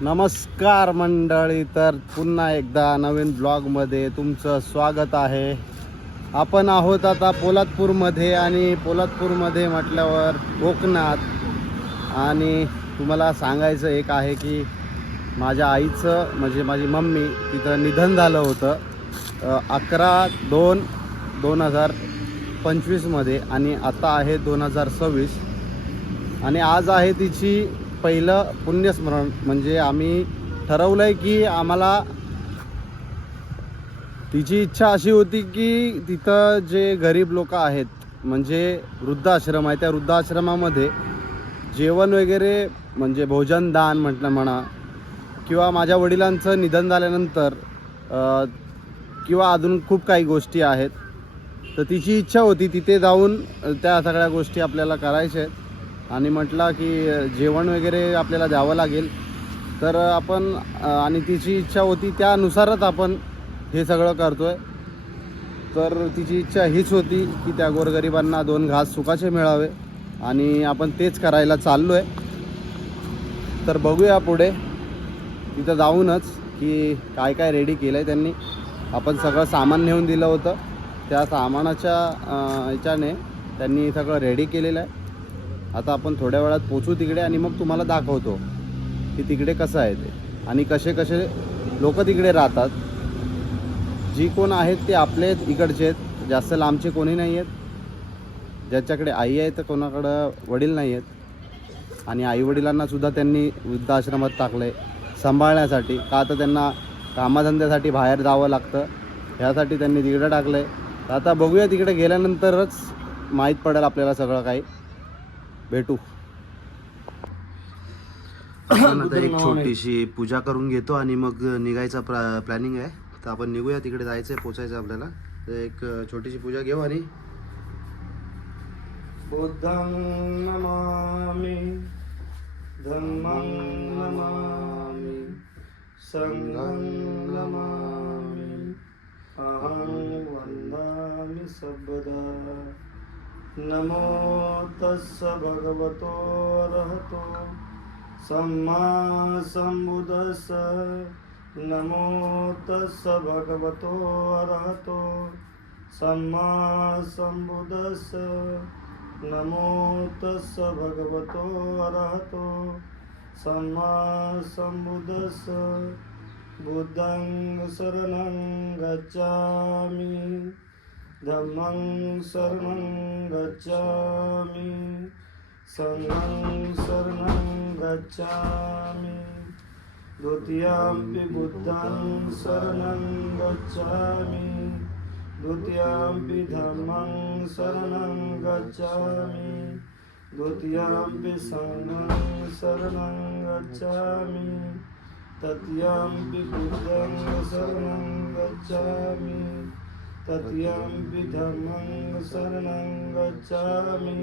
नमस्कार मंडळी, तर पुन्हा एकदा नवीन ब्लॉगमध्ये तुमचं स्वागत आहे. आपण आहोत आता पोलादपूरमध्ये आणि पोलादपूरमध्ये म्हटल्यावर कोकणात. आणि तुम्हाला सांगायचं एक आहे की माझ्या आईचं म्हणजे माझी मम्मी तिथं निधन झालं होतं 11/2/2025मध्ये आणि आता आहे 2026 आणि आज आहे तिची पहिलं पुण्यस्मरण. म्हणजे आम्ही ठरवलं आहे की आम्हाला तिची इच्छा अशी होती की तिथं जे गरीब लोक आहेत म्हणजे वृद्धाश्रम आहे त्या वृद्धाश्रमामध्ये जेवण वगैरे म्हणजे भोजन दान म्हटलं म्हणा किंवा माझ्या वडिलांचं निधन झाल्यानंतर किंवा अजून खूप काही गोष्टी आहेत. तर तिची इच्छा होती तिथे जाऊन त्या सगळ्या गोष्टी आपल्याला करायच्या आहेत आणि म्हटलं की जेवण वगैरे आपल्याला द्यावं लागेल. तर आपण आणि तिची इच्छा होती त्यानुसारच आपण हे सगळं करतो आहे. तर तिची इच्छा हीच होती की त्या गोरगरिबांना 2 घास सुखाचे मिळावे आणि आपण तेच करायला चाललो आहे. तर बघूया पुढे तिथं जाऊनच की काय काय रेडी केलं आहे त्यांनी. आपण सगळं सामान नेऊन दिलं होतं त्या सामानाच्या ह्याच्याने त्यांनी सगळं रेडी केलेलं आहे. आता आपण थोड्या वेळात पोचू तिकडे आणि मग तुम्हाला दाखवतो की तिकडे कसं आहे ते आणि कसे कसे लोक तिकडे राहतात. जी कोण आहेत ते आपले इकडचे आहेत, जास्त लांबचे कोणी नाही आहेत. ज्याच्याकडे आई आहे तर कोणाकडं वडील नाही आहेत. आणि आईवडिलांनासुद्धा त्यांनी वृद्धाश्रमात टाकलं आहे सांभाळण्यासाठी. का तर त्यांना कामाधंद्यासाठी बाहेर जावं लागतं, ह्यासाठी त्यांनी तिकडे टाकलं आहे. तर आता बघूया तिकडे गेल्यानंतरच माहीत पडेल आपल्याला सगळं काही. भेटू. आपण आता एक छोटीशी पूजा करून घेतो आणि मग निघायचा प्लॅनिंग आहे. तर आपण निघूया, तिकडे जायचं आहे, पोचायचं आपल्याला. तर एक छोटीशी पूजा घेऊ आणि बुद्धं नमामि धम्मं नमामि संघं नमामि अहं वन्दामि सर्वदा. नमो तस्स भगवतो अरहतो सम्मा सम्बुद्धस्स. नमो तस्स भगवतो अरहतो सम्मा सम्बुद्धस्स. नमो तस्स भगवतो अरहतो सम्मा सम्बुद्धस्स. बुद्धं शरणं गच्छामि धम्मं शरणं गच्छामि संघं शरणं गच्छामि. द्वितीयंपि बुद्धं शरणं गच्छामि. द्वितीयंपि धम्मं शरणं गच्छामि. द्वितीयंपि संघं शरणं गच्छामि. तृतीयंपि बुद्धं शरणं गच्छामि. तृतीयंपि धम्मं शरणं गच्छामि.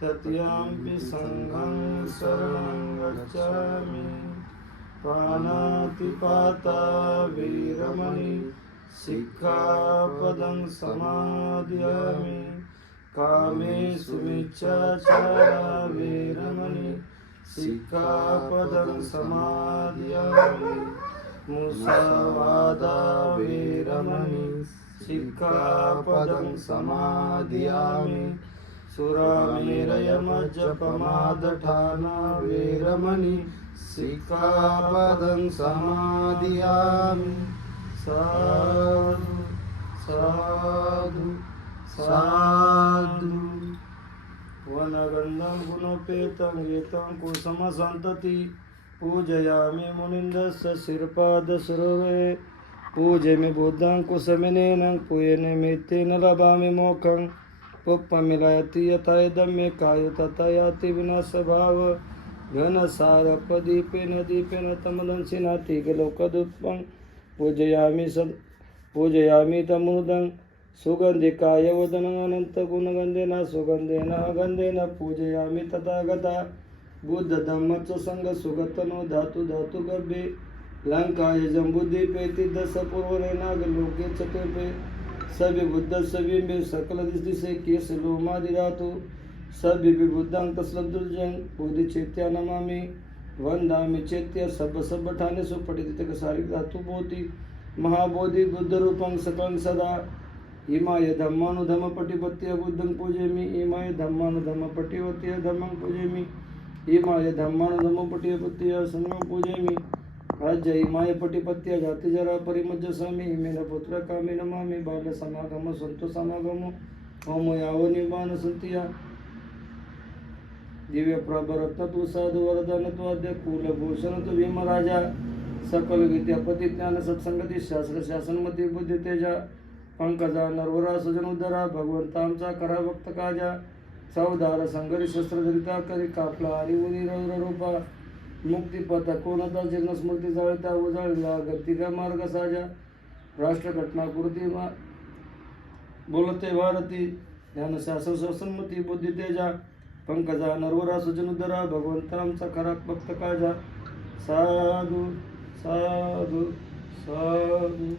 तृतीयंपि संघं शरणं गच्छामि. प्राणातिपाता वीरमणि सिक्खापदं समादयामि. कामेषु मिच्छाचारा वीरमणि सिक्खापदं समादयामि. मुसावादा वीरमणि सिक्खापदं समादयामि. सुरामेरयमज्जपमादठाना वीरमणि सिक्खापदं समादयामि. साधु साधु साधु. वनगन्धं गुणोपेतं गीतं कुसुमसन्तति पूजयामि मुनिन्दस्य शिरपादसरोवे. पूजयामि बुद्धं कुसुमिनेन पूयनमित्तेन लभामि मोक्षं. पुष्पमिलयति यथा इदं कायो तथा याति विनाशभाव. घनसारपदीपेन दीपेन तमदंसिनाति लोकदुष्पं. पूजयामि तमुदं सुगन्धिकाय वदनं अनन्तगुणगन्धेन सुगन्धेन गन्धेन पूजयामि तथागता. बुद्धधम्मच संग सुगतनो धातु धातु गर्भे. लंकाय जम्बुद्वीपेति दश पूर्वरे नागलोके चतुर्भे. सविबुद्ध सविम्बे सकल दिशे केश लोमादिधातु. सविबुद्धं तस्लदुर्जं बोधिचैत्या नमामि. वंदामि चेत्य सब ठाने सुपठित सारी धातु बोधि महाबोधि बुद्ध रूपं सकलं सदा इमाय धम्मानुधम पटिपत्य बुद्धं पूजयामि इमाय धम्मानुधम पटिपत्य धम्मं पूजयामि इमाय धम्मानुधम पटिपत्य संगं पूजयामि राज्य इमाय पटिपत्य जाति जरा परिमज्ज स्वामी इमेन पुत्र कामे नमामि बाल समागम संतो समागम ओम याव निबान संतिया दिव्य प्रभरत्न तु साधु वरदान तु आद्य कुलभूषण तु भीम राजा सकल विद्यापती ज्ञान सत्संगती शास्त्र शासनमती बुद्धी तेजा पंकजा नरवरा सजन उदरा भगवंता आमचा करा भक्त काजा चौदार संगरी शस्त्र जरिता करी कापला हरी उनी रौर रूपा मुक्तिपथ कोणता जीर्ण स्मृती जाळता उजाळला गतिका मार्ग साजा राष्ट्रघटना कृती बोलते भारती ज्ञान शासन शासनमती बुद्धी तेजा पंकजा नरवरा सजन उदरा भगवंता आमचा खरा भक्त काजा साधू साधू साधू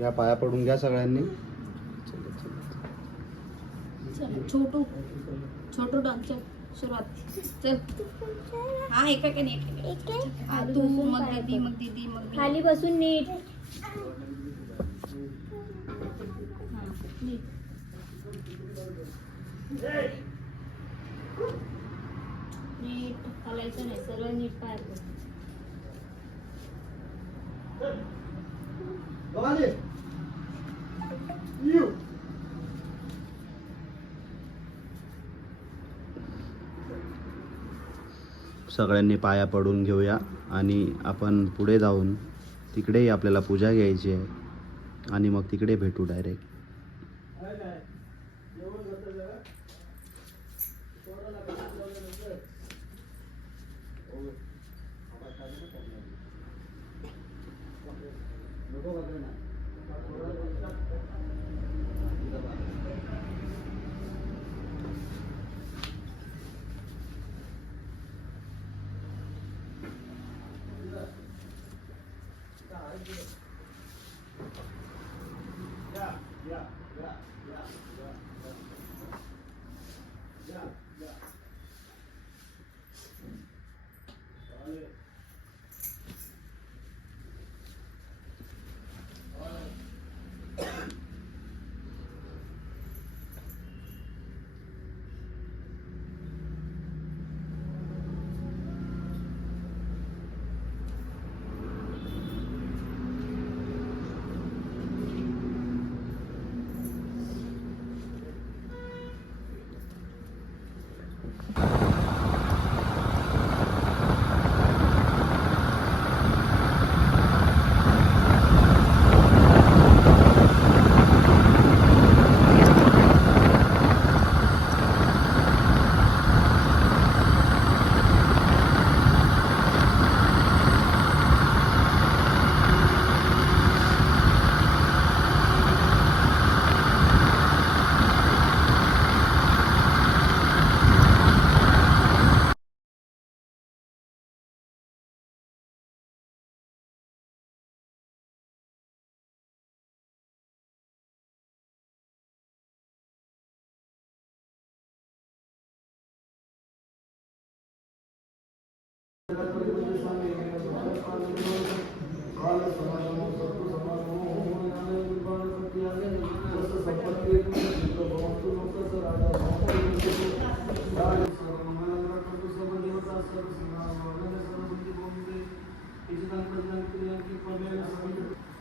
या पाया पडून घ्या सगळ्यांनी. छोटू छोटू डान्सच्या सुरुवात चल. हा एका का नाही हा तू मग दीदी मग दीदी मग मी. खाली बसून नीट हा, नीट. नीट हलायचं नाही सरळ नीट पाय पड. सगळ्यांनी पाया पडून घेऊया आणि आपण पुढे जाऊन तिकडेही आपल्याला पूजा घ्यायची आहे आणि मग तिकडे भेटू डायरेक्ट.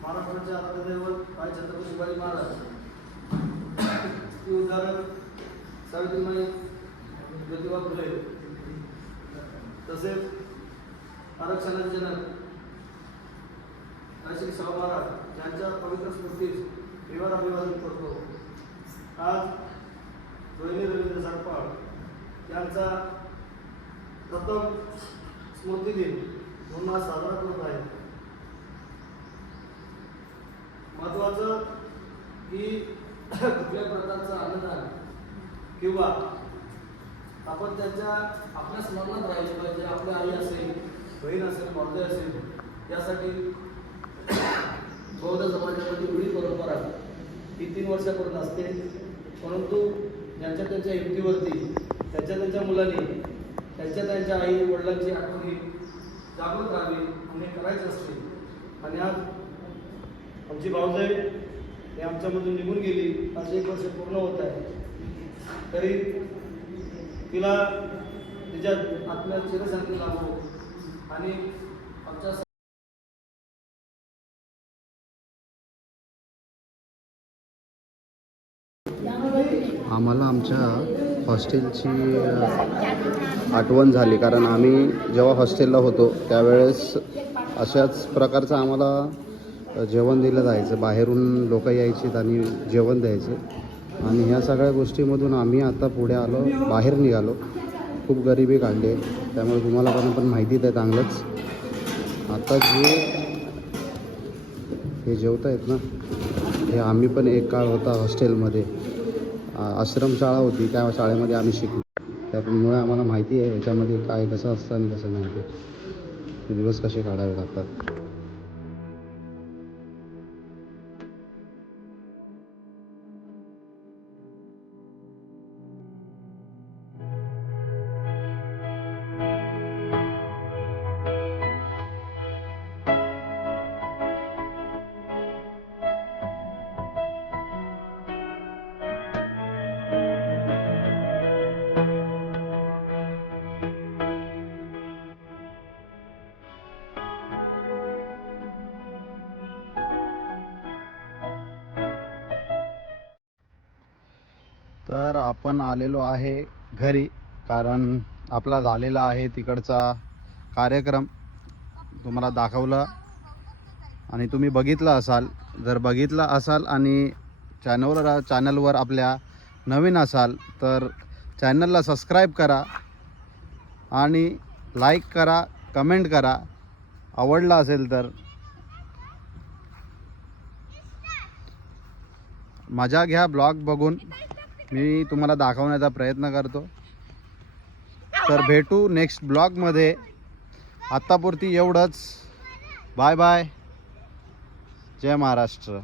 महाराष्ट्राचे आराध्यदैवत काय छत्रपती शिवाजी महाराज उदाहरण सावित्रीबाई ज्योतिबा फुले तसेच आरक्षणाचे जनक श्री शाहू महाराज यांच्या पवित्र स्मृतीस विवार अभिवादन करतो. आज रोहिणी रवींद्र सागपाळ यांचा प्रथम स्मृती दिन म्हणून आज साजरा करत आहे. महत्वाचं की कुठल्या प्रकारचा अन्नदान किंवा आपण त्याच्या आपल्या स्मरणात राहिले पाहिजे. आपली आई असेल, बहीण असेल, मर्द असेल, यासाठी बौद्ध समाजामध्ये रूढी परंपरा ही 3 वर्षापर्यंत असते. परंतु ज्यांच्या त्यांच्या हिमतीवरती त्यांच्या मुलांनी त्यांच्या आई वडिलांची आठवणी जागृत राहावी आणि करायचं असते. आणि आज आमची भाऊजाई हे आमच्यामधून निघून गेली. आज 1 वर्ष पूर्ण होत आहे. तरी तिला तिच्या आत्म्यात चिरशांती लाभो आणि आमच्या आम्हाला आमच्या हॉस्टेलची आठवण झाली, कारण आम्ही जेव्हा हॉस्टेलला होतो त्यावेळेस अशाच प्रकारचं आम्हाला जेवण दिलं जायचं. बाहेरून लोक यायचे आणि जेवण द्यायचे. आणि ह्या सगळ्या गोष्टीमधून आम्ही आता पुढे आलो, बाहेर निघालो. खूप गरिबी काढली, त्यामुळे तुम्हाला पण माहितीच आहे चांगलंच. आता हे जेवत आहेत ना, हे आम्ही पण एक काळ होता हॉस्टेलमध्ये, आश्रमशाळा होती, त्या शाळेमध्ये आम्ही शिकलो. त्यामुळे आम्हाला माहिती आहे याच्यामध्ये काय कसं असतं आणि कसं नाही ते दिवस कसे काढावे लागतात. तर आपण आलेलो आहे घरी, कारण आपला झालेला आहे तिकडचा कार्यक्रम. तुम्हाला दाखवलं आणि तुम्ही बघितला असाल. जर बघितला असाल आणि चॅनलवर आपल्या नवीन असाल तर चॅनलला सबस्क्राईब करा आणि लाईक करा, कमेंट करा. आवडला असेल तर मजा घ्या. ब्लॉग बघून मी तुम्हाला दाखवण्याचा प्रयत्न करतो. तर भेटू नेक्स्ट ब्लॉगमध्ये. आत्तापुरती एवढंच. Bye bye. जय महाराष्ट्र.